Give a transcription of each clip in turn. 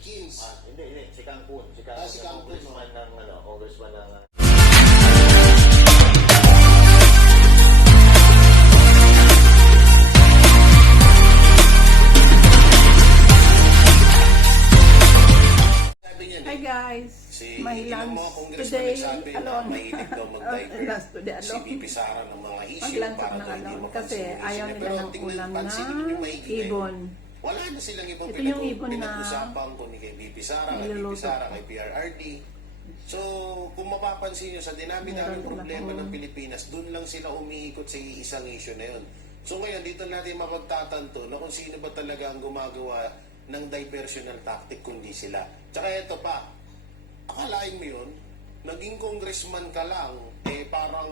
Wilkins. Hindi. Si Cancun. Si Cancun, congressman ng, congressman ng... Sabi niya, Hi guys, my ilang lunch mga congressman today nagsabi na alone. mahilig daw mag-diaper. Lunch today Si alone. BP Sara ng mga issue Mag-lunch para ako daw ng hindi alone mapansin kasi yung issue ayaw niya. nila Pero ng tingnan, ulam pansinin mo na yung maigi. ibon. Wala na silang ibang Ito yung ibon na pinag-usapan kung ni kay BP Sara, kay BP niluluto. Sara, kay PRRD. So, kung mapapansin nyo, sa dinami-daming Meron problema lang ng Pilipinas, dun lang sila umiikot sa isang issue na yun. So ngayon, dito natin mapagtatanto na kung sino ba talaga ang gumagawa ng diversional tactic kundi sila. Tsaka ito pa, akalain mo yun, naging congressman ka lang, parang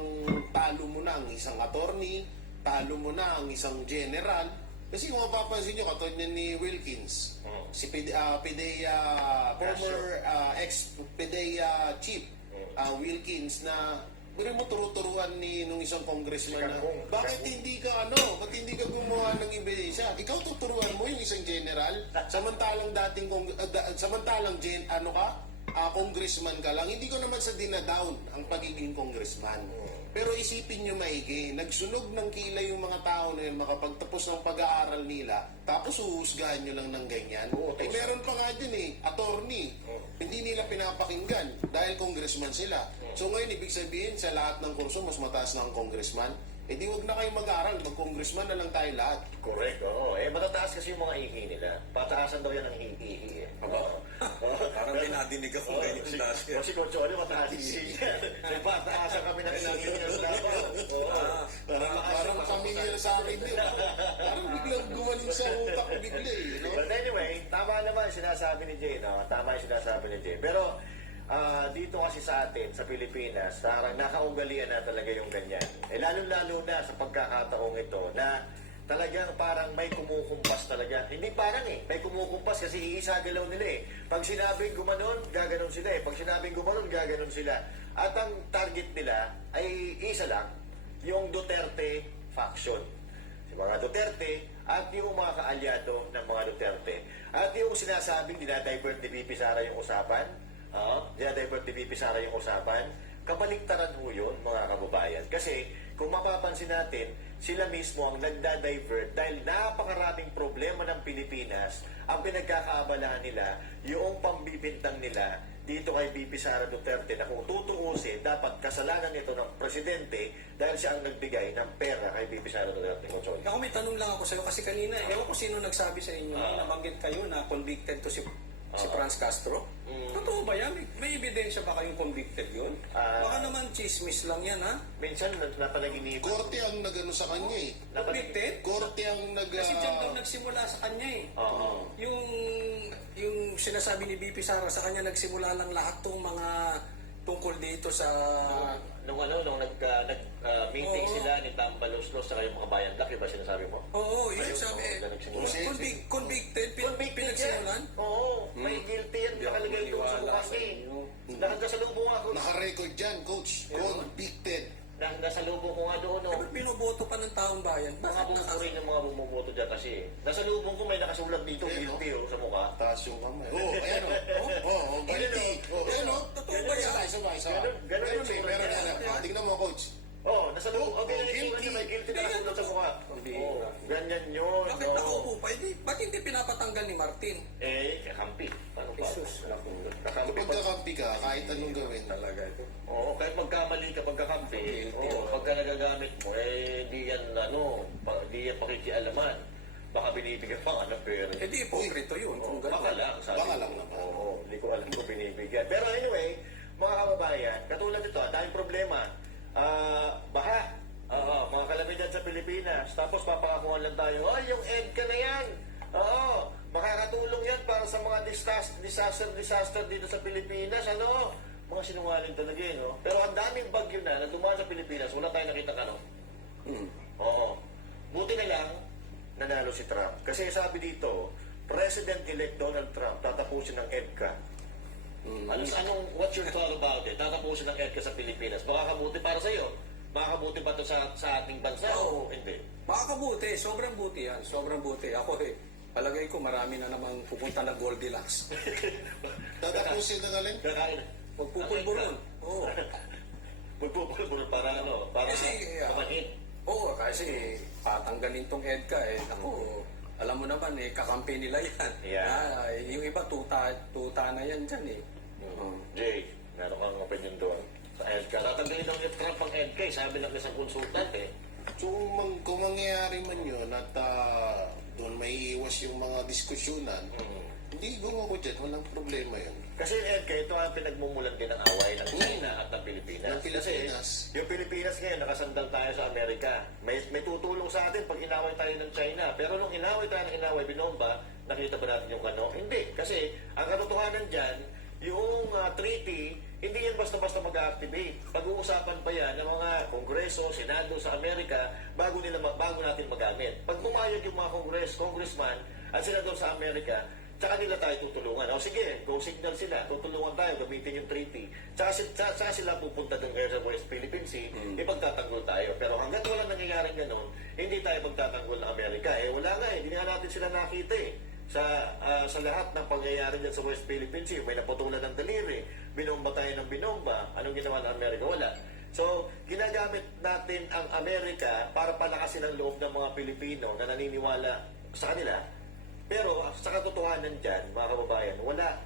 talo mo na ang isang attorney, talo mo na ang isang general. Kasi kung mapapansin nyo, katulad ni Wilkins, si PIDEA, former ex-PIDEA chief, Wilkins, na pero mo turuturuan nung isang congressman na, bakit hindi ka gumawa ng ebidensya? Ikaw tuturuan mo yung isang general, samantalang congressman ka lang. Hindi ko naman sa dinadown ang pagiging congressman. Pero isipin nyo maigi, nagsunog ng kilay yung mga tao na yun, makapagtapos ng pag-aaral nila, tapos uhusgahan nyo lang ng ganyan. Meron pa nga dyan attorney. Hindi nila pinapakinggan dahil congressman sila. So ngayon, ibig sabihin, sa lahat ng kurso, mas mataas na ang congressman. Di wag na kayong mag-aaral, mag-congressman na lang tayo lahat. Correct, oo. Matataas kasi yung mga ihi nila. Pataasan daw yan ang ihi. Parang dinadinig ako ganyan yung taas niya. Si Coach Oli, mataas yung ihi niya. Pataasan kami ng ihi niya. Parang familiar sa akin yun. Parang biglang gumaling sa utak ko bigla But anyway, tama naman sinasabi ni Jay, no? Tama yung sinasabi ni Jay. Pero, dito kasi sa atin, sa Pilipinas, parang nakaugalian na talaga yung ganyan. Lalo-lalo na sa pagkakataong ito na talagang parang may kumukumpas talaga. Hindi parang may kumukumpas kasi iisa galaw nila Pag sinabing gumanon, gaganon sila Pag sinabing gumanon, gaganon sila. At ang target nila ay isa lang, yung Duterte faction. Si mga Duterte at yung mga kaalyado ng mga Duterte. At yung sinasabing dinadivert ni BP Sara yung usapan, dinadivert ni BP Sara yung usapan, kabaliktaran ho yun, mga kababayan. Kasi kung mapapansin natin, sila mismo ang nagda-divert dahil napakaraming problema ng Pilipinas ang pinagkakaabalahan nila, yung pambibintang nila dito kay BP Sara Duterte na kung tutuusin, dapat kasalanan nito ng presidente dahil siya ang nagbigay ng pera kay BP Sara Duterte. Ako may tanong lang ako sa'yo kasi kanina, ewan ko sino nagsabi sa inyo, nabanggit kayo na convicted to si Franz Castro. Totoo ba yan? May ebidensya ba kayong convicted yun? Baka naman chismis lang yan, ha? Minsan napalaginipan. Korte ang nagano sa kanya Convicted? Korte ang Kasi dyan daw nagsimula sa kanya Yung sinasabi ni BP Sara, sa kanya nagsimula lang lahat tong mga tungkol dito sa... Nung meeting sila ni Tambaloslos sa kayong mga bayan laki ba sinasabi mo? Oo, yun sabi. Convicted, pinagsimulan? Oo, may guilty yan. Nakalagay doon sa bukas Nakasalubong ako. Naka-record dyan, coach. Convicted. Nasalubong ko nga doon. Pero binoboto pa ng taong bayan. Mga bumuburin ng mga bumuboto dyan kasi. Nasalubong ko may nakasulat dito, guilty sa mukha. Taas yung kamay. Ayan guilty. Totoo ba yan? Ganun Tingnan mo, coach. Nasalubong. Guilty. May guilty na nakasulat sa mukha. Ganyan yun. Bakit nakaupo pa? Ba't hindi pinapatanggal ni Martin? Kakampi. Paano ba? Kapag kakampi ka, kahit anong gawin talaga ito. Oo, kahit magkamali ka pagkakampi, pagka nagagamit mo, di yan pakikialaman. Baka binibigyan pa ng pera. Di ipokrito yun. Baka lang, sabi Baka ko. lang naman. Oo, hindi ko alam kung binibigyan. Pero anyway, mga kababayan, katulad ito, daming problema. Baha. Mga kalamidad sa Pilipinas. Tapos papakakuhan lang tayo, yung EDCA na yan. Makakatulong yan para sa mga disaster dito sa Pilipinas. Mga sinungaling talaga Pero ang daming bagyo na dumaan sa Pilipinas, wala tayong nakita Buti na lang, nanalo si Trump. Kasi sabi dito, President-elect Donald Trump tatapusin ng EDCA. What's your thought about it? Tatapusin ng EDCA sa Pilipinas. Baka kabuti para sa iyo. Makakabuti ba ito sa ating bansa o hindi? Makakabuti. Sobrang buti yan. Sobrang buti. Ako palagay ko marami na namang pupunta na Goldilocks. Tatapusin na galing. Kakain. Magpupulburon. Oo. Magpupulbul para para Kasi, kumain. Oo, kasi patanggalin tong EDCA naku, alam mo naman kakampi nila yan. Yeah. Yung iba tuta na yan dyan Jay, meron kang opinion doon sa EDCA. Tatanggalin daw ni Trump ang EDCA, sabi ng isang konsultant So kung mangyayari man yun at doon may iwas yung mga diskusyonan, hindi gumawa ko dyan, walang problema yun. Kasi yung EDCA, ito ang pinagmumulan din ng away ng China at ng Pilipinas. Ng Pilipinas. Kasi yung Pilipinas ngayon, nakasandal tayo sa Amerika. May tutulong sa atin pag inaway tayo ng China. Pero nung inaway tayo ng inaway, binomba, nakita ba natin yung ano? Hindi. Kasi ang katotohanan dyan, yung treaty, hindi yan basta-basta mag-activate. Pag-uusapan pa yan ng mga kongreso, senado sa Amerika bago natin magamit. Pag pumayag yung mga congressman at senador sa Amerika, tsaka nila tayo tutulungan. O sige, go signal sila, tutulungan tayo, gamitin yung treaty. Tsaka sila pupunta doon ngayon sa West Philippine Sea, ipagtatanggol tayo. Pero hanggat walang nangyayaring ganun, hindi tayo magtatanggol ng Amerika. Wala nga hindi nga natin sila nakita sa lahat ng pangyayari dyan sa West Philippine Sea. May naputulan ng daliri, binomba tayo ng binomba. Anong ginawa ng Amerika? Wala. So, ginagamit natin ang Amerika para palakasin ang loob ng mga Pilipino na naniniwala sa kanila. Pero sa katotohanan dyan, mga kababayan,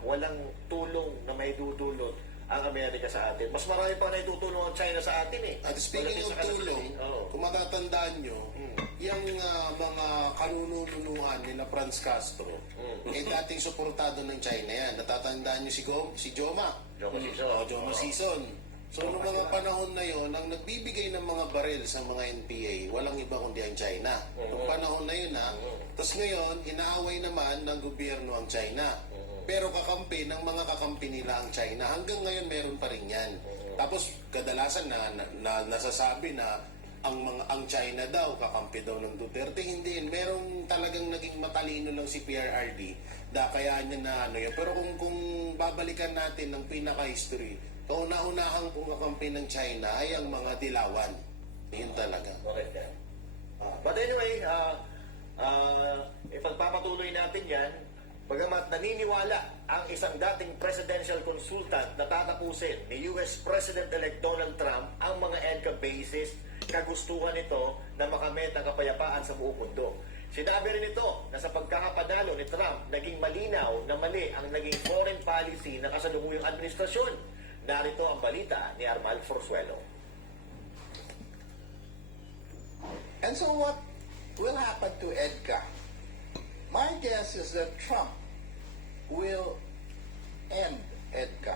walang tulong na may dudulot ang Amerika sa atin. Mas marami pa na itutulong ang China sa atin At speaking of tulong, kung matatandaan nyo, yung mga kanununuan nila Franz Castro, dating suportado ng China yan. Natatandaan nyo si Joma? Joma Sison. So, noong mga panahon na yon, ang nagbibigay ng mga baril sa mga NPA, walang iba kundi ang China. Noong panahon na yun, Tapos ngayon, inaaway naman ng gobyerno ang China. Pero kakampi ng mga kakampi nila ang China. Hanggang ngayon, meron pa rin yan. Tapos, kadalasan na nasasabi na ang China daw, kakampi daw ng Duterte. Hindi, merong talagang naging matalino lang si PRRD. Kaya niya na ano yun. Pero kung babalikan natin ng pinaka-history, kauna-unahang pumakampi ng China ay ang mga dilawan. Yun talaga. Correct yan. But anyway, ipagpapatuloy natin yan. Bagamat naniniwala ang isang dating presidential consultant na tatapusin ni US President-elect Donald Trump ang mga EDCA bases, kagustuhan nito na makamit ang kapayapaan sa buong mundo. Sinabi rin ito na sa pagkakapanalo ni Trump, naging malinaw na mali ang naging foreign policy ng kasalukuyang administrasyon. Narito ang balita ni Armal Forzuelo. And so what will happen to EDCA? My guess is that Trump will end EDCA.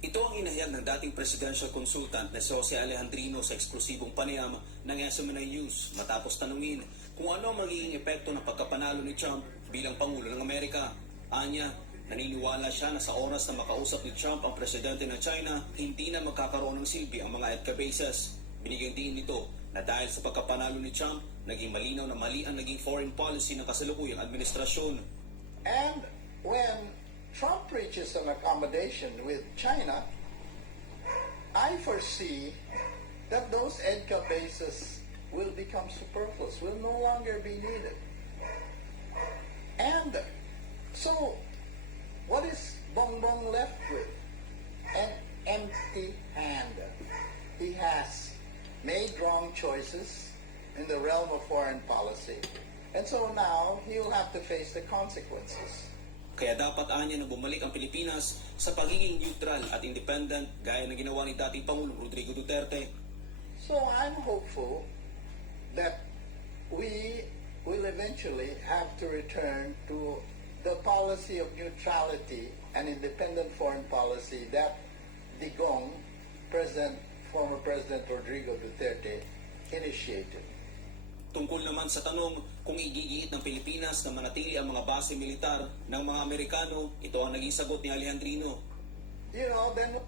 Ito ang inahayag ng dating presidential consultant na si Jose Alejandrino sa eksklusibong panayam ng SMNI News matapos tanungin kung ano ang magiging epekto ng pagkapanalo ni Trump bilang Pangulo ng Amerika. Anya, naniniwala siya na sa oras na makausap ni Trump ang presidente ng China, hindi na magkakaroon ng silbi ang mga EDCA bases. Binigyan din nito na dahil sa pagkapanalo ni Trump, naging malinaw na mali ang naging foreign policy ng kasalukuyang administrasyon. And when Trump reaches an accommodation with China, I foresee that those EDCA bases will become superfluous, will no longer be needed. And so, what is Bongbong left with? An empty hand. He has made wrong choices in the realm of foreign policy. And so now, he will have to face the consequences. Kaya dapat anya na bumalik ang Pilipinas sa pagiging neutral at independent gaya na ginawa ni dating Pangulong Rodrigo Duterte. So I'm hopeful that we will eventually have to return to the policy of neutrality and independent foreign policy that Digong, former President Rodrigo Duterte, initiated. Tungkol naman sa tanong kung igigiit ng Pilipinas na manatili ang mga base militar ng mga Amerikano, ito ang naging sagot ni Alejandrino. You know, then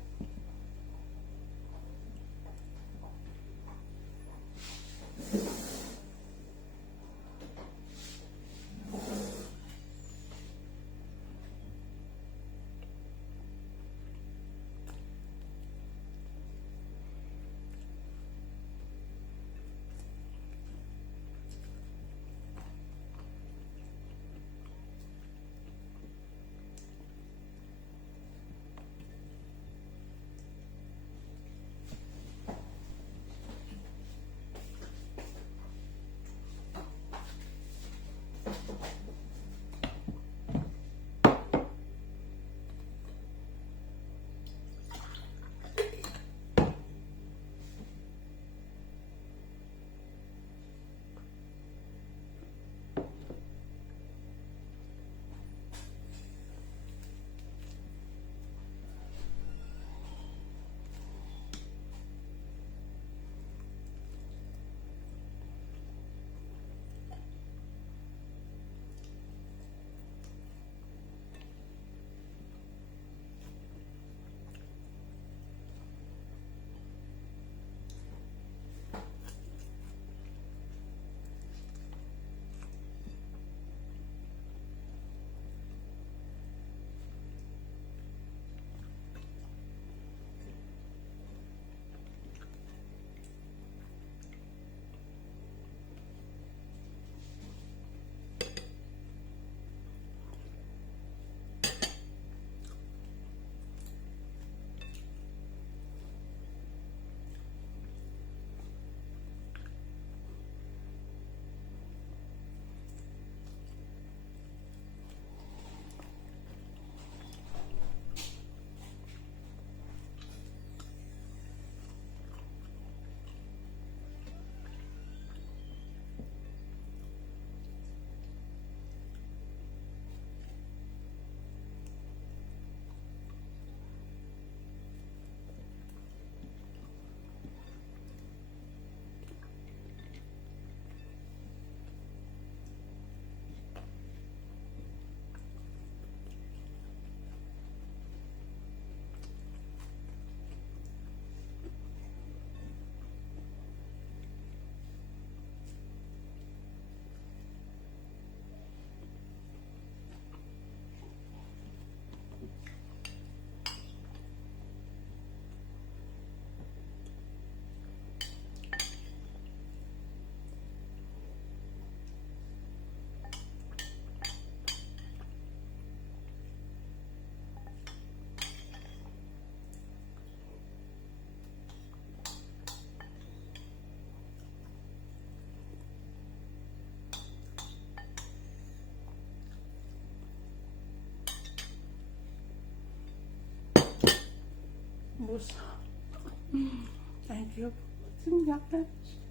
Boss. Thank you. God bless.